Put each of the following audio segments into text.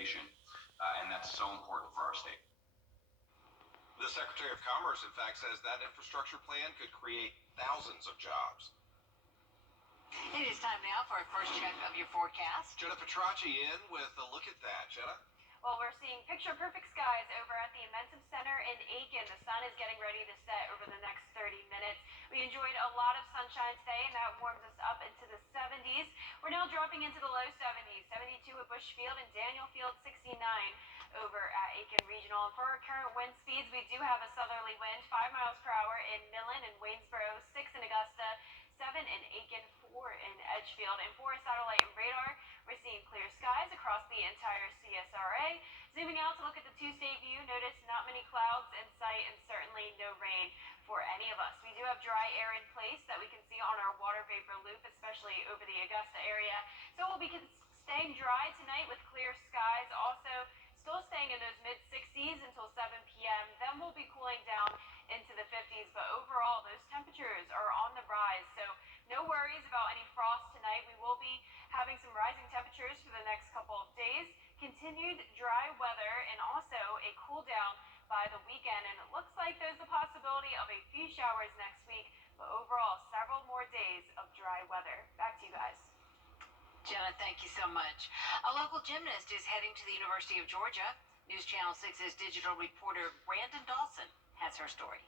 transportation, and that's so important for our state. The Secretary of Commerce, in fact, says that infrastructure plan could create thousands of jobs. It is time now for a first check of your forecast. Jenna Petracci in with a look at that. Jenna? Well, we're seeing picture-perfect skies over at the Amentum Center in Aiken. The sun is getting ready to set over the next 30 minutes. We enjoyed a lot of sunshine today, and that warms us up into the 70s. We're now dropping into the low 70s, 72 at Bushfield and Daniel Field, 69 over at Aiken Regional. And for our current wind speeds, we do have a southerly wind, 5 miles per hour in Millen and Waynesboro, 6 in Augusta, 7 in Aiken, 4 in Edgefield. And for satellite and radar, we're seeing clear skies across the entire CSRA. Zooming out to look at the two-state view, notice not many clouds in sight and certainly no rain for any of us. We do have dry air in place that we can see on our water vapor loop, especially over the Augusta area. So we'll be staying dry tonight with clear skies. Also, still staying in those mid-60s until 7 p.m. Then we'll be cooling down into the 50s, but overall, those temperatures are on the rise. So no worries about any frost tonight. We will be having some rising temperatures for the next couple of days, continued dry weather, and also a cool down by the weekend. And it looks like there's a possibility of a few showers next week, but overall, several more days of dry weather. Back to you guys. Jenna, thank you so much. A local gymnast is heading to the University of Georgia. News Channel 6's digital reporter Brandon Dawson has her story.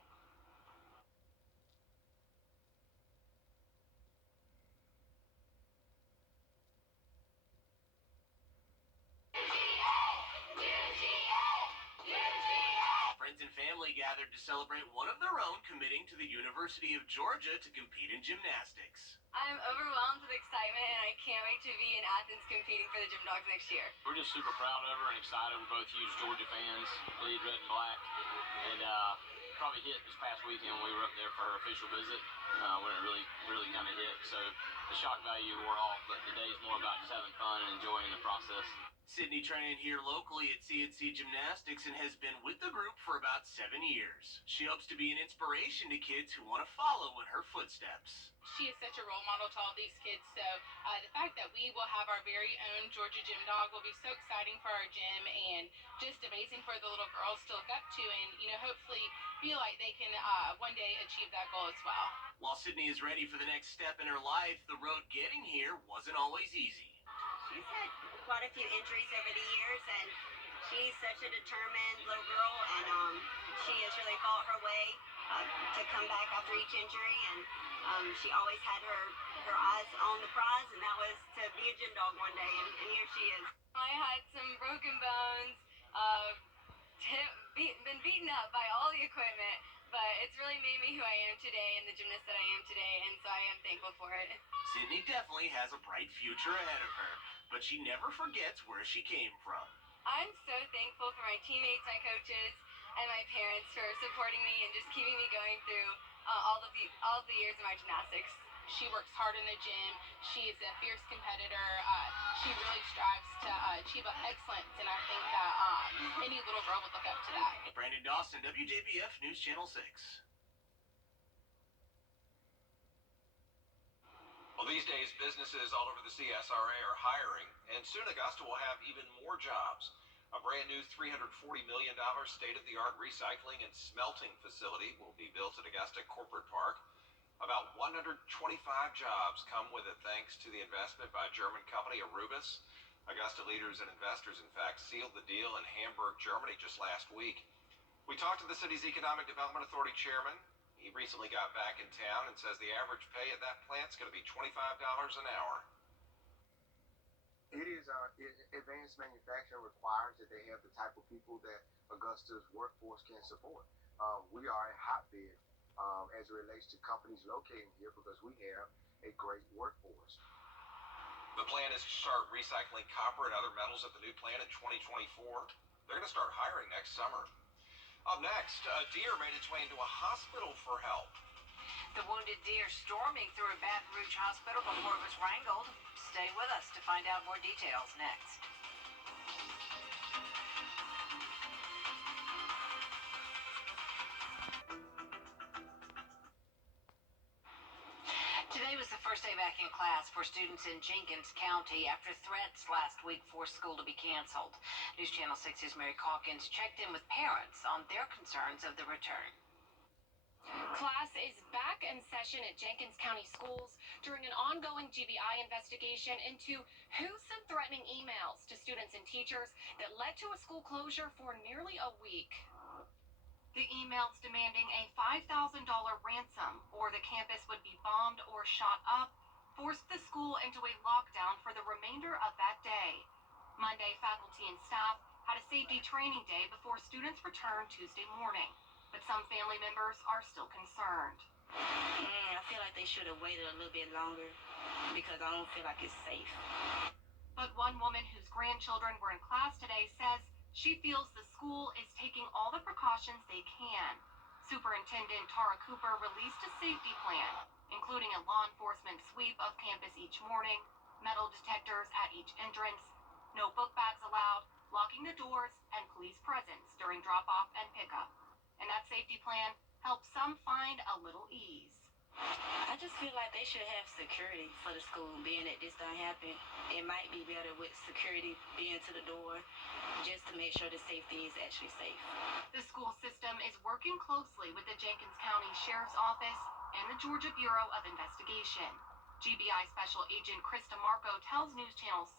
Friends and family gathered to celebrate one of their own committing to the University of Georgia to compete in gymnastics. I'm overwhelmed with excitement, and I can't wait to be in Athens competing for the Gym Dogs next year. We're just super proud of her and excited. We're both huge Georgia fans, bleed red and black, and probably hit this past weekend when we were up there for her official visit when it really kind of hit. So the shock value wore off, but today's more about just having fun and enjoying the process. Sydney trained here locally at CNC Gymnastics and has been with the group for about 7 years. She hopes to be an inspiration to kids who want to follow in her footsteps. She is such a role model to all these kids, so the fact that we will have our very own Georgia Gym Dog will be so exciting for our gym and just amazing for the little girls to look up to and, hopefully feel like they can one day achieve that goal as well. While Sydney is ready for the next step in her life, the road getting here wasn't always easy. She's had quite a few injuries over the years, and she's such a determined little girl, and she has really fought her way to come back after each injury, and she always had her eyes on the prize, and that was to be a gym dog one day, and here she is. I had some broken bones, been beaten up by all the equipment, but it's really made me who I am today and the gymnast that I am today, and so I am thankful for it. Sydney definitely has a bright future ahead of her, but she never forgets where she came from. I'm so thankful for my teammates, my coaches, and my parents for supporting me and just keeping me going through all of the years of my gymnastics. She works hard in the gym. She is a fierce competitor. She really strives to achieve excellence, and I think that any little girl would look up to that. Brandon Dawson, WJBF News Channel 6. Well, these days, businesses all over the CSRA are hiring, and soon Augusta will have even more jobs. A brand new $340 million state-of-the-art recycling and smelting facility will be built at Augusta Corporate Park. About 125 jobs come with it thanks to the investment by German company Arubis. Augusta leaders and investors, in fact, sealed the deal in Hamburg, Germany just last week. We talked to the city's Economic Development Authority chairman. He recently got back in town and says the average pay at that plant's going to be $25 an hour. It is advanced manufacturing requires that they have the type of people that Augusta's workforce can support. We are a hotbed as it relates to companies locating here because we have a great workforce. The plan is to start recycling copper and other metals at the new plant in 2024. They're going to start hiring next summer. Up next, a deer made its way into a hospital for help. The wounded deer storming through a Baton Rouge hospital before it was wrangled. Stay with us to find out more details next. Today was the first First day back in class for students in Jenkins County after threats last week forced school to be canceled. News Channel 6's Mary Calkins checked in with parents on their concerns of the return. Class is back in session at Jenkins County Schools during an ongoing GBI investigation into who sent threatening emails to students and teachers that led to a school closure for nearly a week. The emails demanding a $5,000 ransom or the campus would be bombed or shot up forced the school into a lockdown for the remainder of that day. Monday, faculty and staff had a safety training day before students returned Tuesday morning. But some family members are still concerned. I feel like they should have waited a little bit longer because I don't feel like it's safe. But one woman whose grandchildren were in class today says she feels the school is taking all the precautions they can. Superintendent Tara Cooper released a safety plan, including a law enforcement sweep of campus each morning, metal detectors at each entrance, no book bags allowed, locking the doors, and police presence during drop-off and pickup. And that safety plan helps some find a little ease. I just feel like they should have security for the school, being that this done happened. It might be better with security being to the door, just to make sure the safety is actually safe. The school system is working closely with the Jenkins County Sheriff's Office and the Georgia Bureau of Investigation. GBI Special Agent Krista Marco tells News Channel 6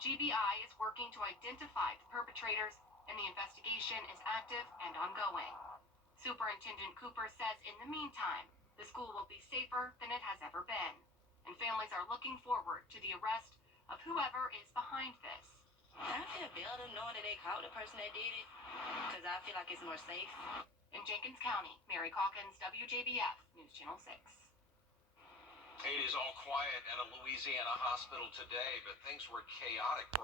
GBI is working to identify the perpetrators and the investigation is active and ongoing. Superintendent Cooper says in the meantime, the school will be safer than it has ever been, and families are looking forward to the arrest of whoever is behind this. I feel better knowing that they caught the person that did it, because I feel like it's more safe. In Jenkins County, Mary Calkins, WJBF, News Channel 6. It is all quiet at a Louisiana hospital today, but things were chaotic for